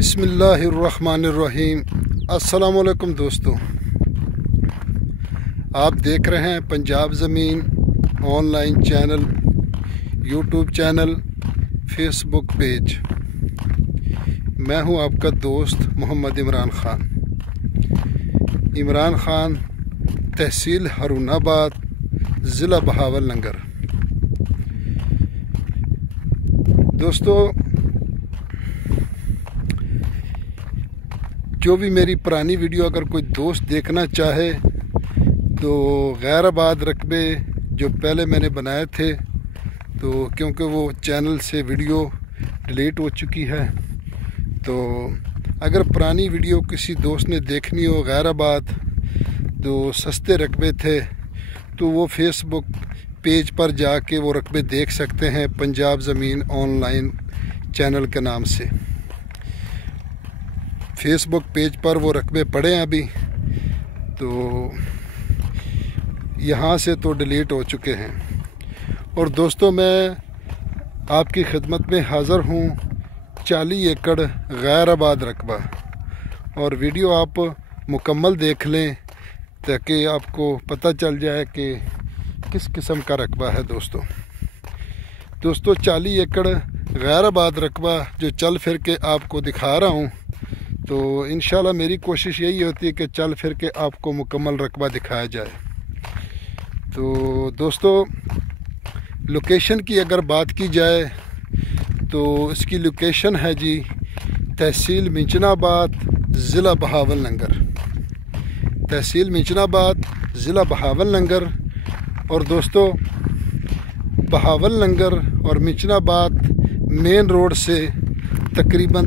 बिस्मिल्लाहिर्रहमानिर्रहीम। अस्सलामुअलैकुम दोस्तों, आप देख रहे हैं पंजाब ज़मीन online channel, YouTube channel, Facebook page. मैं हूं आपका दोस्त मोहम्मद इमरान ख़ान। इमरान ख़ान, तहसील हारूनाबाद, ज़िला बहावलनगर। दोस्तों, जो भी मेरी पुरानी वीडियो अगर कोई दोस्त देखना चाहे तो गैराबाद रकबे जो पहले मैंने बनाए थे, तो क्योंकि वो चैनल से वीडियो डिलीट हो चुकी है, तो अगर पुरानी वीडियो किसी दोस्त ने देखनी हो गैराबाद जो सस्ते रकबे थे, तो वो फेसबुक पेज पर जाके वो रकबे देख सकते हैं पंजाब ज़मीन ऑनलाइन चैनल के नाम से। फेसबुक पेज पर वो रकबे पड़े हैं अभी, तो यहाँ से तो डिलीट हो चुके हैं। और दोस्तों, मैं आपकी खिदमत में हाज़िर हूँ 40 एकड़ गैराबाद रकबा। और वीडियो आप मुकम्मल देख लें ताकि आपको पता चल जाए कि किस किस्म का रकबा है। दोस्तों 40 एकड़ गैराबाद रकबा जो चल फिर के आपको दिखा रहा हूँ, तो इंशाल्लाह मेरी कोशिश यही होती है कि चल फिर के आपको मुकम्मल रकबा दिखाया जाए। तो दोस्तों, लोकेशन की अगर बात की जाए तो इसकी लोकेशन है जी तहसील मिंचनाबाद, ज़िला बहावलनगर। तहसील मिंचनाबाद, ज़िला बहावलनगर। और दोस्तों, बहावलनगर और मिंचनाबाद मेन रोड से तकरीबन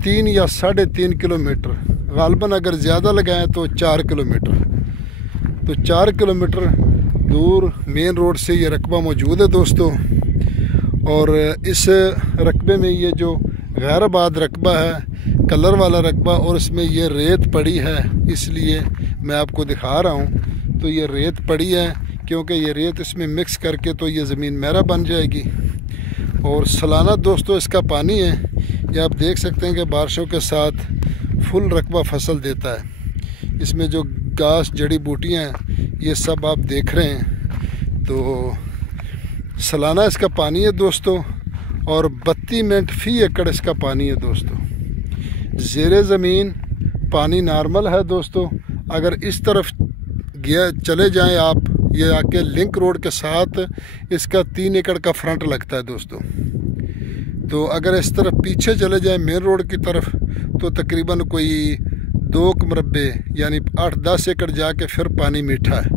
3 या 3.5 किलोमीटर, गालबन अगर ज़्यादा लगाएं तो 4 किलोमीटर, तो 4 किलोमीटर दूर मेन रोड से ये रकबा मौजूद है दोस्तों। और इस रकबे में ये जो गैराबाद रकबा है, कलर वाला रकबा, और इसमें ये रेत पड़ी है, इसलिए मैं आपको दिखा रहा हूँ। तो ये रेत पड़ी है क्योंकि ये रेत इसमें मिक्स करके तो ये ज़मीन मेरा बन जाएगी। और सालाना दोस्तों इसका पानी है, ये आप देख सकते हैं कि बारिशों के साथ फुल रकबा फसल देता है। इसमें जो घास जड़ी बूटियाँ हैं ये सब आप देख रहे हैं। तो सालाना इसका पानी है दोस्तों, और 32 मिनट फ़ी एकड़ इसका पानी है दोस्तों। ज़ेरे ज़मीन पानी नॉर्मल है दोस्तों। अगर इस तरफ चले जाएं आप, ये आके लिंक रोड के साथ इसका 3 एकड़ का फ्रंट लगता है दोस्तों। तो अगर इस तरफ पीछे चले जाएं मेन रोड की तरफ, तो तकरीबन कोई 2 मरबे यानी 8-10 एकड़ जाके फिर पानी मीठा है।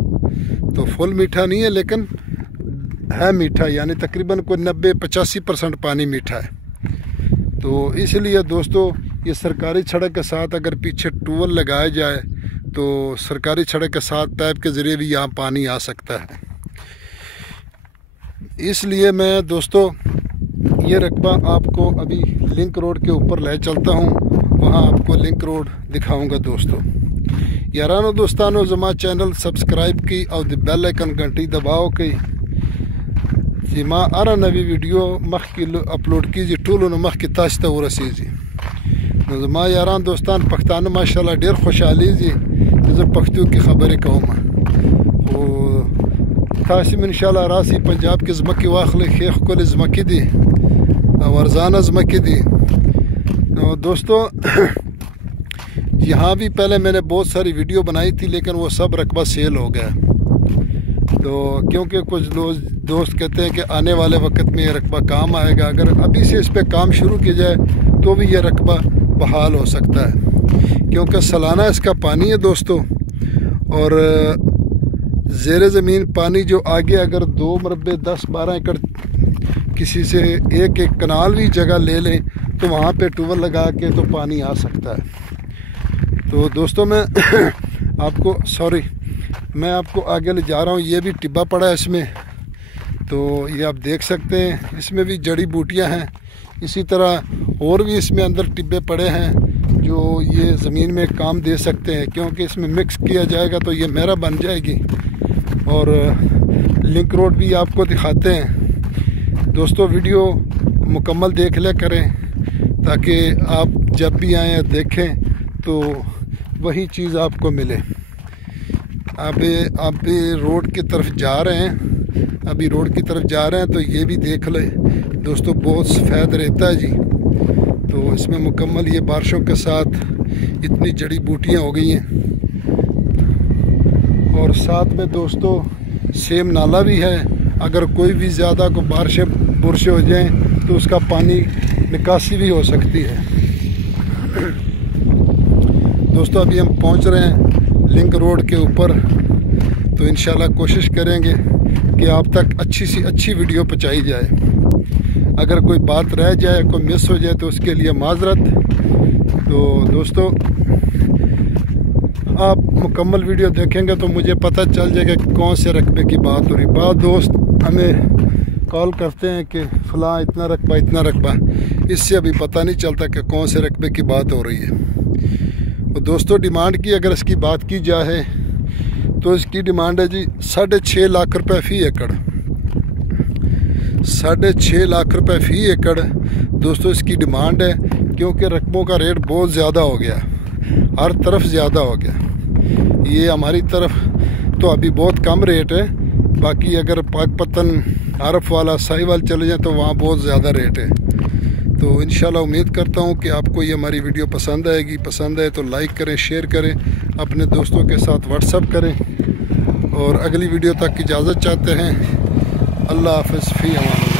तो फुल मीठा नहीं है लेकिन है मीठा, यानी तकरीबन कोई 90-85% पानी मीठा है। तो इसलिए दोस्तों, ये सरकारी सड़क के साथ अगर पीछे ट्यूबवेल लगाया जाए तो सरकारी सड़क के साथ पाइप के ज़रिए भी यहाँ पानी आ सकता है। इसलिए मैं दोस्तों ये रकबा आपको अभी लिंक रोड के ऊपर ले चलता हूँ, वहाँ आपको लिंक रोड दिखाऊंगा दोस्तों। यारानो दोस्तानो, ज़मा चैनल सब्सक्राइब की और बेल आइकन घंटी दबाओ की जिमा आरा नवी वीडियो मख की अपलोड कीजिए टूलों मख की ताश्ता वो रसीजी। ज़मा यारान दोस्तान पख्तान माशाल्लाह ढेर खुशहाली जी जो पख्तू की खबरें कहूँ मैं तासिम इंशाल्लाह रासी पंजाब के ज़मकी वाखले खेख कुल ज़मकी दी वर्जाना ज़मकी दी। दोस्तों यहाँ भी पहले मैंने बहुत सारी वीडियो बनाई थी, लेकिन वो सब रकबा सेल हो गया। तो क्योंकि कुछ दोस्त कहते हैं कि आने वाले वक्त में ये रकबा काम आएगा, अगर अभी से इस पर काम शुरू किया जाए तो भी ये रकबा बहाल हो सकता है, क्योंकि सालाना इसका पानी है दोस्तों। और ज़ेरे ज़मीन पानी जो आगे अगर 2 मरबे 10-12 एकड़ किसी से एक कनाल भी जगह ले लें तो वहाँ पे ट्यूबवेल लगा के तो पानी आ सकता है। तो दोस्तों मैं मैं आपको आगे ले जा रहा हूँ। ये भी टिब्बा पड़ा है इसमें, तो ये आप देख सकते हैं, इसमें भी जड़ी बूटियाँ हैं। इसी तरह और भी इसमें अंदर टिब्बे पड़े हैं जो ये ज़मीन में काम दे सकते हैं, क्योंकि इसमें मिक्स किया जाएगा तो ये मेरा बन जाएगी। और लिंक रोड भी आपको दिखाते हैं दोस्तों। वीडियो मुकम्मल देख लिया करें ताकि आप जब भी आएँ देखें तो वही चीज़ आपको मिले। आप भी रोड की तरफ जा रहे हैं, अभी रोड की तरफ जा रहे हैं तो ये भी देख ले दोस्तों, बहुत सफ़ेद रहता है जी। तो इसमें मुकम्मल ये बारिशों के साथ इतनी जड़ी बूटियाँ हो गई हैं। और साथ में दोस्तों सेम नाला भी है, अगर कोई भी ज़्यादा को बारिशें बुरशे हो जाएं तो उसका पानी निकासी भी हो सकती है। दोस्तों अभी हम पहुंच रहे हैं लिंक रोड के ऊपर, तो इंशाल्लाह कोशिश करेंगे कि आप तक अच्छी सी अच्छी वीडियो पहुंचाई जाए। अगर कोई बात रह जाए, कोई मिस हो जाए तो उसके लिए माजरत। तो दोस्तों आप मुकम्मल वीडियो देखेंगे तो मुझे पता चल जाएगा कि कौन से रकबे की बात हो रही। बहुत दोस्त हमें कॉल करते हैं कि फ़लाँ इतना रकबा इतना रकबा, इससे अभी पता नहीं चलता कि कौन से रकबे की बात हो रही है। तो दोस्तों डिमांड की अगर इसकी बात की जाए तो इसकी डिमांड है जी 6.5 लाख रुपए फ़ी एकड़। 6.5 लाख रुपए फ़ी एकड़ दोस्तों इसकी डिमांड है, क्योंकि रकबों का रेट बहुत ज़्यादा हो गया, हर तरफ ज़्यादा हो गया। ये हमारी तरफ तो अभी बहुत कम रेट है, बाकी अगर पाकपतन आरफ वाला साहिवाल चले जाए तो वहाँ बहुत ज़्यादा रेट है। तो इंशाल्लाह उम्मीद करता हूँ कि आपको ये हमारी वीडियो पसंद आएगी। पसंद आए तो लाइक करें, शेयर करें, अपने दोस्तों के साथ व्हाट्सअप करें। और अगली वीडियो तक की इजाज़त चाहते हैं। अल्लाह हाफ़िज़, फ़ी अमान।